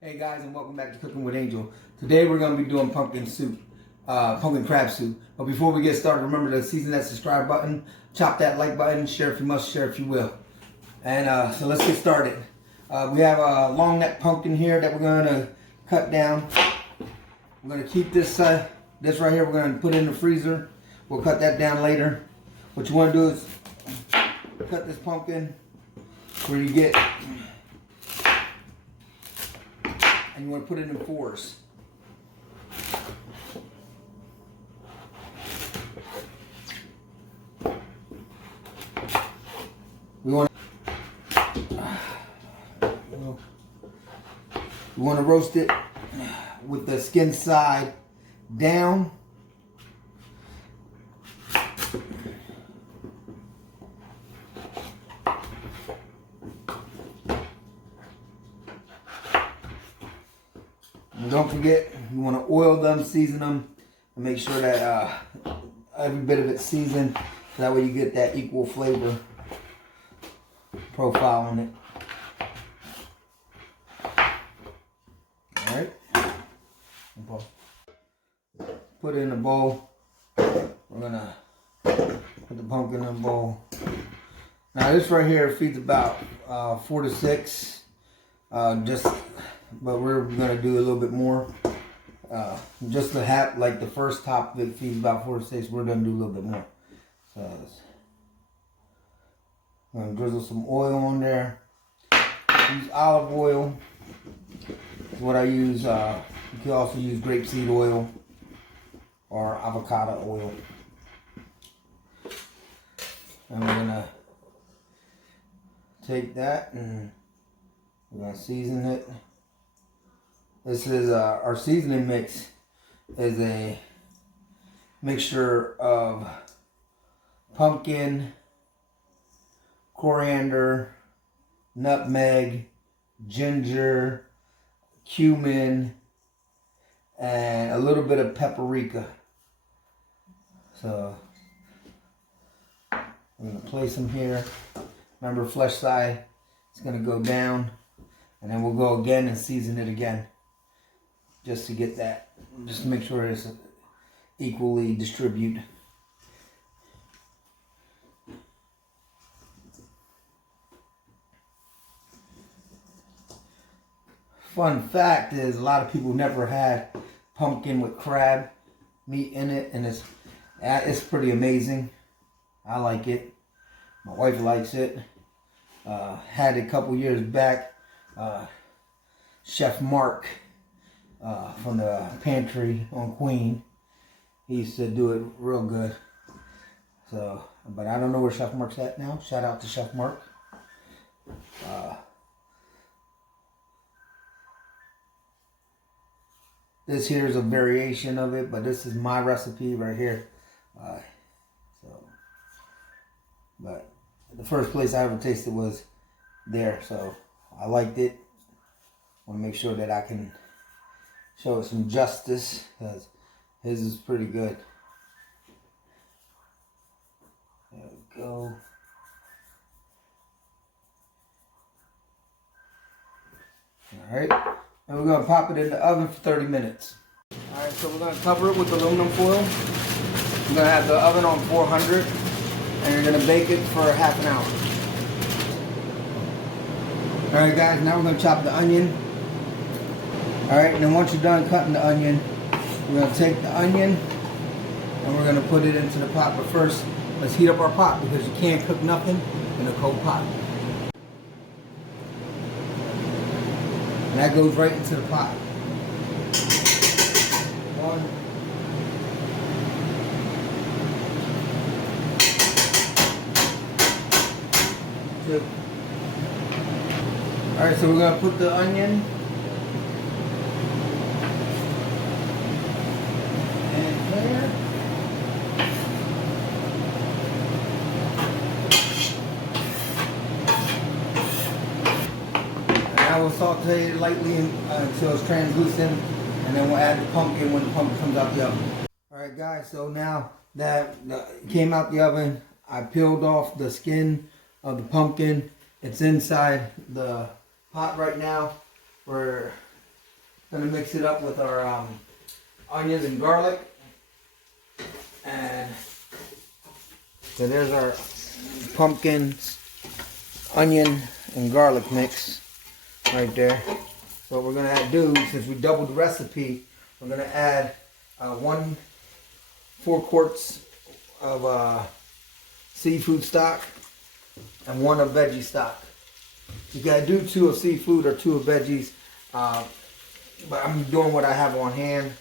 Hey guys, and welcome back to Cooking with Angel. Today we're going to be doing pumpkin soup, pumpkin crab soup. But before we get started, remember to season that subscribe button, chop that like button, share if you must, share if you will. And so let's get started. We have a long neck pumpkin here that we're going to cut down. We're going to keep this this right here. We're going to put it in the freezer. We'll cut that down later. What you want to do is cut this pumpkin where you get. And you want to put it in fours. We want to roast it with the skin side down. And don't forget, you want to oil them, season them, and make sure that every bit of it's seasoned. So that way you get that equal flavor profile on it. Alright. Put it in a bowl. We're going to put the pumpkin in a bowl. Now this right here feeds about 4 to 6. But we're going to do a little bit more. Just to have, like the first top that feeds about 4 to 6, we're going to do a little bit more. So I'm going to drizzle some oil on there. Use olive oil. Is what I use. You can also use grapeseed oil or avocado oil. And we're going to take that and we're going to season it. This is our seasoning mix is a mixture of pumpkin, coriander, nutmeg, ginger, cumin, and a little bit of paprika. So I'm going to place them here. Remember, flesh side is going to go down, and then we'll go again and season it again. Just to get that, just to make sure it's equally distributed. Fun fact is, a lot of people never had pumpkin with crab meat in it, and it's pretty amazing. I like it. My wife likes it. Had it a couple years back. Chef Mark. From the pantry on Queen. He used to do it real good. So, but I don't know where Chef Mark's at now. Shout out to Chef Mark. This here is a variation of it, but this is my recipe right here. But the first place I ever tasted was there, so I liked it. Want to make sure that I can show it some justice, because his is pretty good. There we go. Alright, and we're going to pop it in the oven for 30 minutes. Alright, so we're going to cover it with aluminum foil. We're going to have the oven on 400, and you're going to bake it for half an hour. Alright guys, now we're going to chop the onion. Alright, and then once you're done cutting the onion, we're going to take the onion and we're going to put it into the pot. But first, let's heat up our pot, because you can't cook nothing in a cold pot. And that goes right into the pot. 1, 2. Alright, so we're going to put the onion in there. And I will saute it lightly until it's translucent, and then we'll add the pumpkin when the pumpkin comes out the oven. Alright guys, so now that it came out the oven, I peeled off the skin of the pumpkin. It's inside the pot right now. We're Gonna mix it up with our onions and garlic. And so there's our pumpkin, onion, and garlic mix right there. So what we're gonna do, since we doubled the recipe, we're gonna add 4 quarts of seafood stock and 1 of veggie stock. You gotta do 2 of seafood or 2 of veggies, but I'm doing what I have on hand.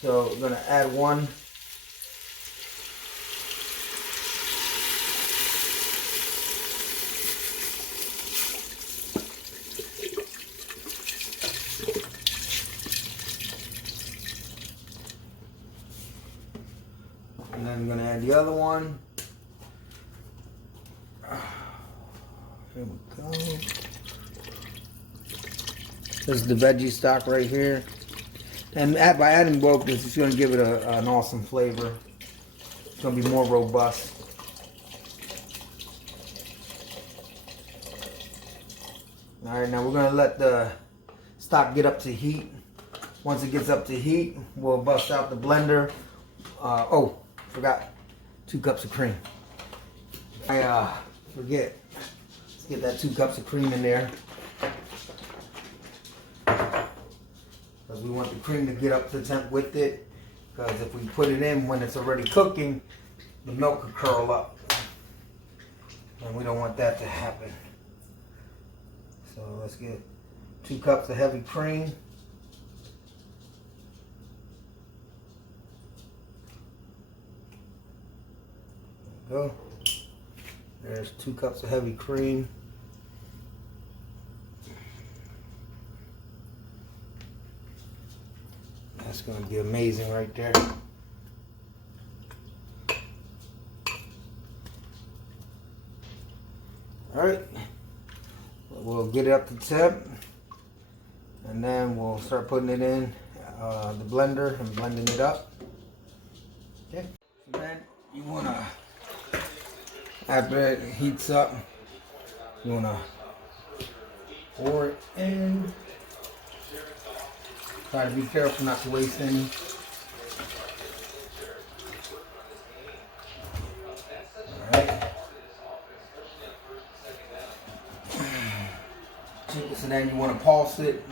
So I'm gonna add 1. And then I'm gonna add the other one. Here we go. This is the veggie stock right here. And by adding both this, it's going to give it an awesome flavor. It's going to be more robust. Alright, now we're going to let the stock get up to heat. Once it gets up to heat, we'll bust out the blender. Oh, forgot 2 cups of cream. I forget. Let's get that 2 cups of cream in there. Because we want the cream to get up to temp with it. Because if we put it in when it's already cooking, the milk could curl up. And we don't want that to happen. So let's get 2 cups of heavy cream. There we go. There's 2 cups of heavy cream. That's going to be amazing right there. Alright, we'll get it up to temp, and then we'll start putting it in the blender and blending it up. Okay, so then you want to, after it heats up, you want to pour it in. Try to be careful not to waste any. Alright. So then you want to pulse it.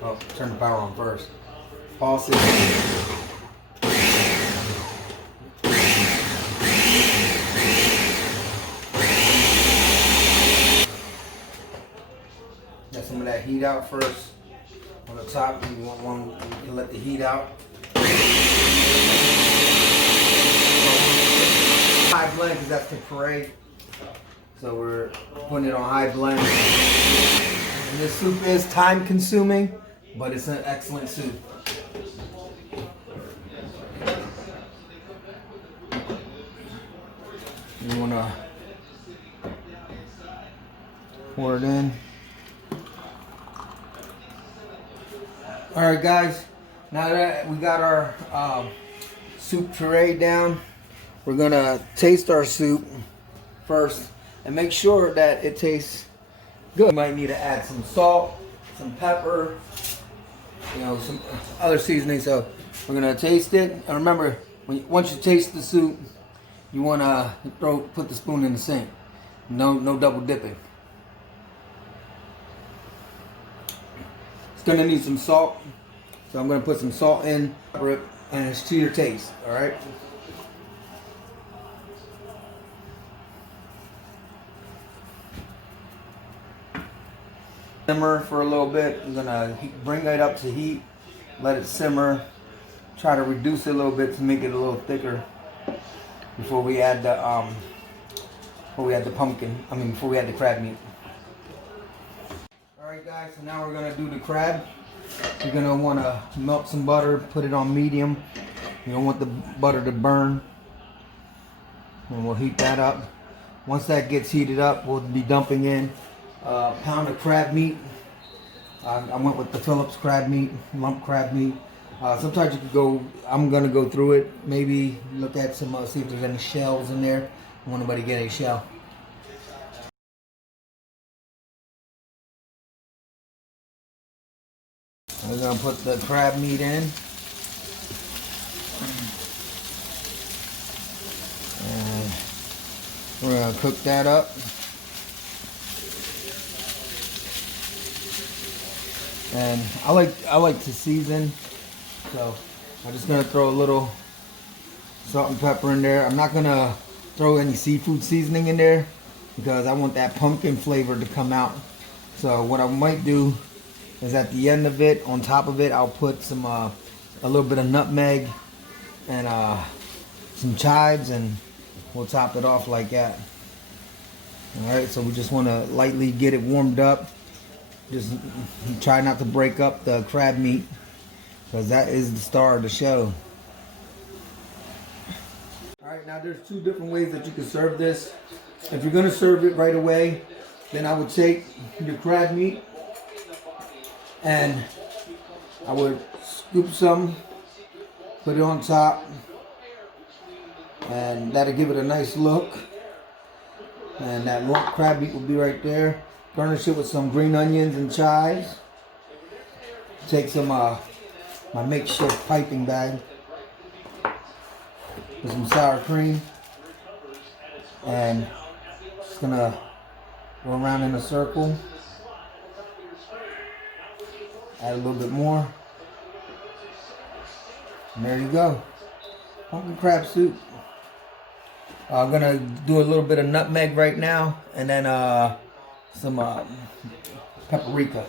Oh, turn the power on first. Pulse it. Get some of that heat out first. On the top, you want one to let the heat out. High blend, because that's the puree. So we're putting it on high blend. And this soup is time consuming, but it's an excellent soup. You want to pour it in. Alright guys, now that we got our soup puree down, we're going to taste our soup first and make sure that it tastes good. You might need to add some salt, some pepper, you know, some other seasoning. So we're going to taste it. And remember, once you taste the soup, you want to put the spoon in the sink. No double dipping. It's going to need some salt, so I'm going to put some salt in, and it's to your taste, alright? Simmer for a little bit. I'm going to bring it up to heat, let it simmer, try to reduce it a little bit to make it a little thicker before we add the before we add the crab meat. Alright guys, so now we're going to do the crab. You're going to want to melt some butter, put it on medium. You don't want the butter to burn. And we'll heat that up. Once that gets heated up, we'll be dumping in a pound of crab meat. I went with the Phillips crab meat, lump crab meat. Sometimes you could go, I'm going to go through it, maybe look at some, see if there's any shells in there. I don't want anybody to get a shell. We're gonna put the crab meat in. And we're gonna cook that up. And I like to season, so I'm just gonna throw a little salt and pepper in there. I'm not gonna throw any seafood seasoning in there because I want that pumpkin flavor to come out. So what I might do is at the end of it, on top of it, I'll put some a little bit of nutmeg and some chives, and we'll top it off like that. All right, so we just want to lightly get it warmed up. Just try not to break up the crab meat because that is the star of the show. Alright, now there's two different ways that you can serve this. If you're going to serve it right away, then I would take your crab meat and I would scoop some, put it on top, and that'll give it a nice look. And that crab meat will be right there. Garnish it with some green onions and chives. Take some my makeshift piping bag with some sour cream, and just gonna go around in a circle. Add a little bit more, and there you go, pumpkin crab soup. I'm gonna do a little bit of nutmeg right now, and then some paprika.